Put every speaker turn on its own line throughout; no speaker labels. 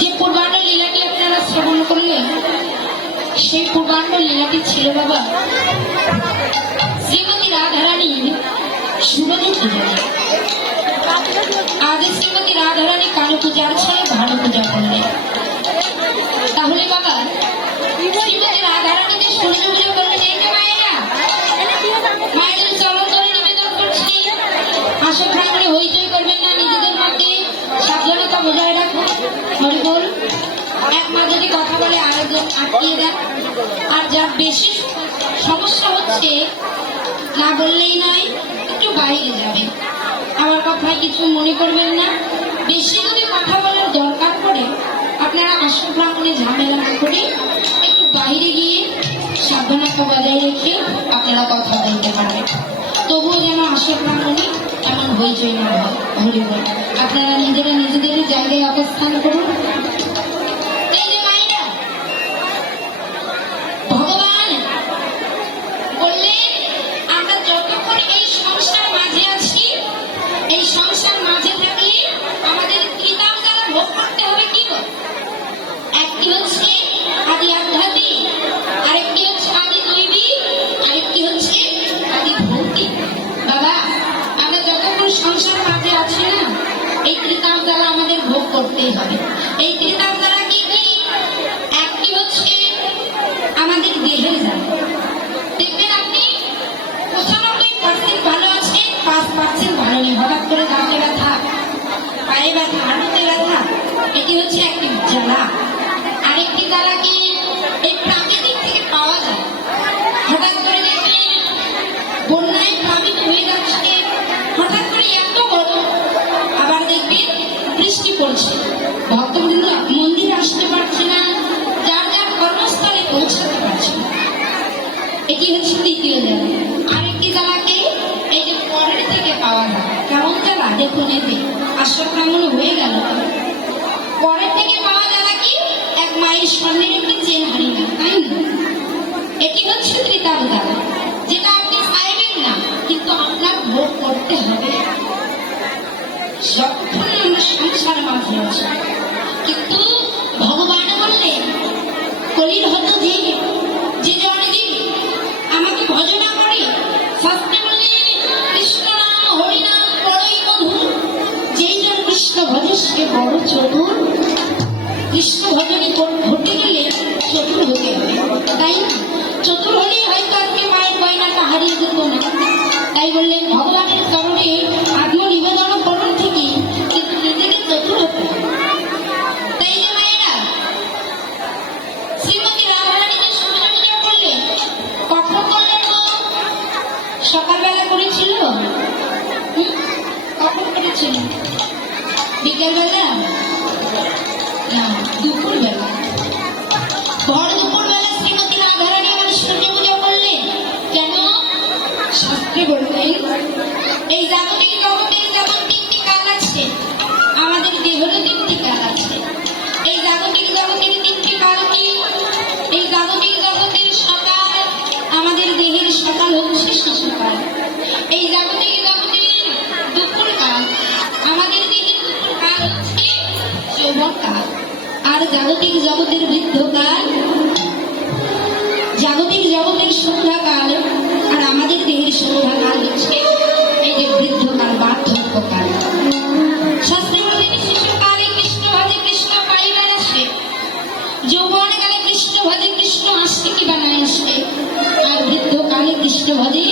যে পূর্বাণ্ড লীলাটি আপনারা শ্রবণ করলেন, সেই পূর্বাণ্ড লীলাটি ছিল বাবা শ্রীমতী রাধারানী সুরজ পূজা আগে শ্রীমতী রাধারানী কালী পূজার ছেলে ভালো পূজা করলেন। বলে আটকিয়ে দেন আর যার বেশি সমস্যা হচ্ছে, না বললেই নয়, একটু বাইরে যাবে। আমার কথায় কিছু মনে করবেন না। বেশি যদি কথা বলার দরকার পড়ে, আপনারা প্রাঙ্গণে ঝামেলা না করে একটু বাইরে গিয়ে সাবধানতা বজায় রেখে আপনারা কথা বলতে পারবেন। তবুও যেন প্রাঙ্গণে এমন হইচই না হয় আপনারা নিজেরা নিজেদের জায়গায় অবস্থান করুন। জ্বালা। আরেকটি দ্বারা কি এই প্রাকৃতিক থেকে পাওয়া যায়? হঠাৎ করে দেখবেন বন্যায় প্লাবিত হয়ে যাচ্ছে, হঠাৎ করে এত গরম, আবার দেখবেন বৃষ্টি পড়ছে। ভক্তবৃন্দ মন্দিরে আসতে পারছে না, যার যার কর্মস্থলে পৌঁছাতে পারছে না। এটি হচ্ছে দ্বিতীয় জ্বালা। আরেকটি জ্বালাকে এই যে পরের থেকে পাওয়া যায়। কেমন জ্বালা? দেখুন এতে। আশ্রক্রমণ হয়ে গেল। পরের মায়ের স্বর্ণের একটি চেন না, তাই না? এটি হচ্ছে জ্বালা যেটা আপনি চাইবেন না, কিন্তু আপনার ভোগ করতে হবে। যখন আমরা সংসার মাঝে আছি না? চতুর জাগতিক জগতের যেমন তিনটি কাল আছে আমাদের দেহেরও তিনটি কাল আছে। এই জাগতিক জগতের তিনটি কাল কি? এই জাগতিক জগতের সকাল আমাদের দেহের সকাল হচ্ছে শিশুকাল এই জাগতিক জগতের দুপুর কাল আমাদের দেহের দুপুর কাল হচ্ছে যৌবন কাল। আর জাগতিক জগতের বৃদ্ধকাল জাগতিক জগতের সন্ধ্যাকাল আর আমাদের দেহের সন্ধ্যাকাল হচ্ছে কৃষ্ণ ভজে কৃষ্ণ পাইবার কালে কৃষ্ণ ভজে কৃষ্ণ আসতে কি বানায় আসে। আর বৃদ্ধকালে কৃষ্ণ ভজে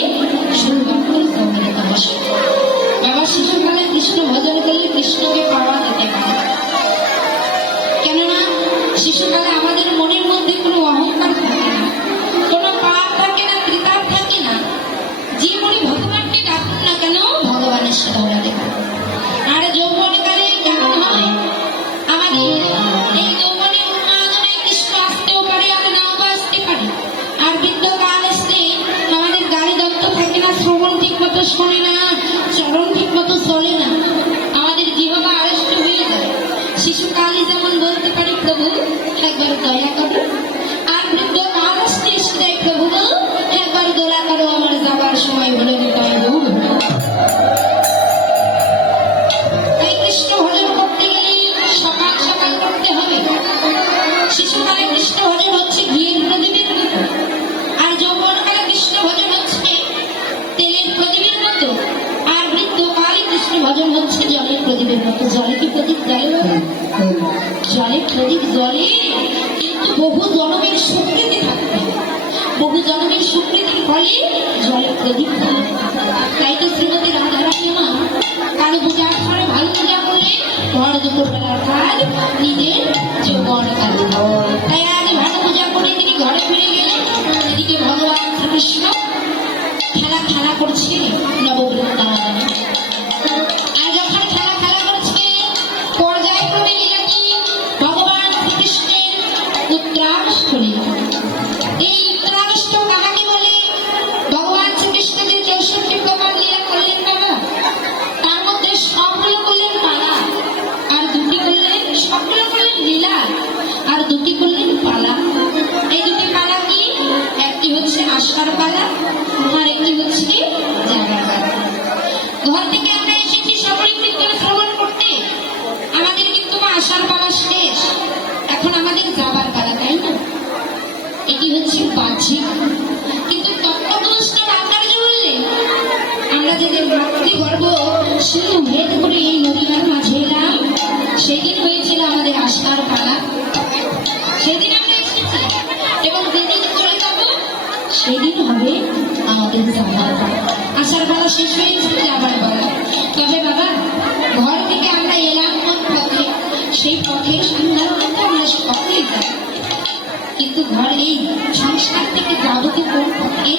শিশুকালে কৃষ্ণ ভজন করলে কৃষ্ণকে পাওয়া শিশুকালে কৃষ্ণ আর যৌবনকালে কৃষ্ণ ভজন হচ্ছে তেলের প্রদীপের মতো আর বৃদ্ধকালে কৃষ্ণ ভজন হচ্ছে জলের প্রদীপের মতো। জলে কি প্রদীপ জলে হ্যাঁ, হ্যাঁ। জলে প্রদীপ জলে বহু জনমের স্বীকৃতি বহু জনমের স্বীকৃতির ফলে জলের প্রদীপ করবে না কাজ নিজের জীবন তাই শুধু ভেদ করে এই নদীর মাঝে সেদিন হয়েছিল আমাদের আসবার সেদিন এবং সেদিন হবে আমাদের যাবার শেষ হয়েছে যাবার পালা। তবে বাবা, ঘর থেকে আমরা এলাম কোন সেই পথের সন্ধান কিন্তু আমরা সকলেই কিন্তু ঘর এই সংস্কার থেকে যাব কি কোন পথে?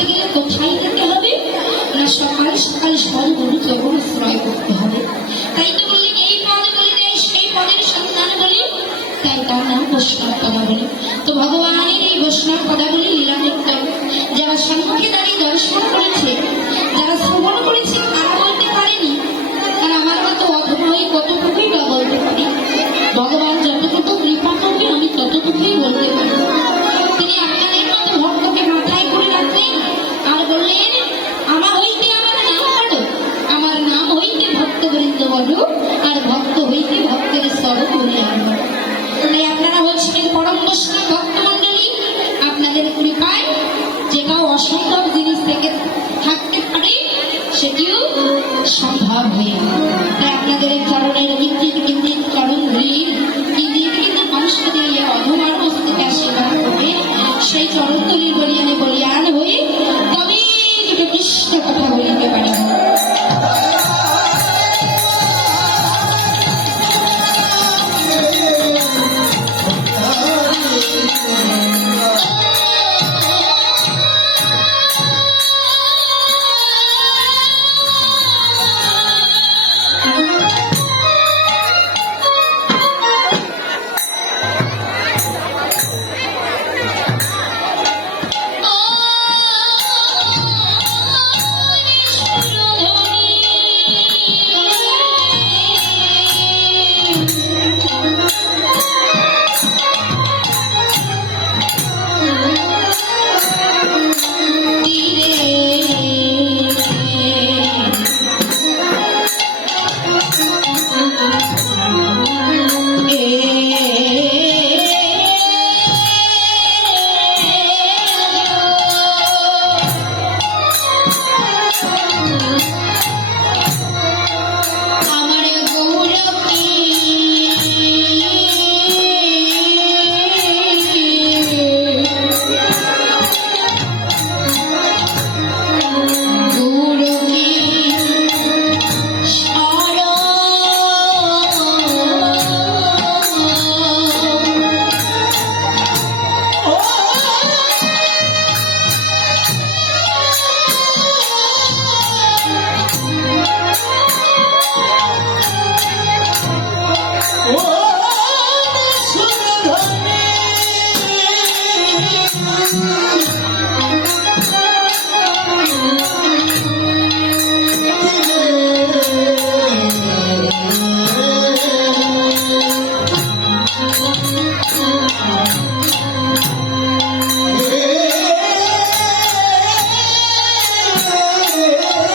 করতে গেলে কোথায় করতে হবে? না সকালে সকাল সরু গরু চরণ ক্রয় করতে হবে। তাই কি বললেন, এই পদ বললেন সেই পদের সন্ধান বলি তাই তার নাম বৈষ্ণব পদাবলী। তো ভগবানের এই বৈষ্ণব পদাবলী লীলা করতে হবে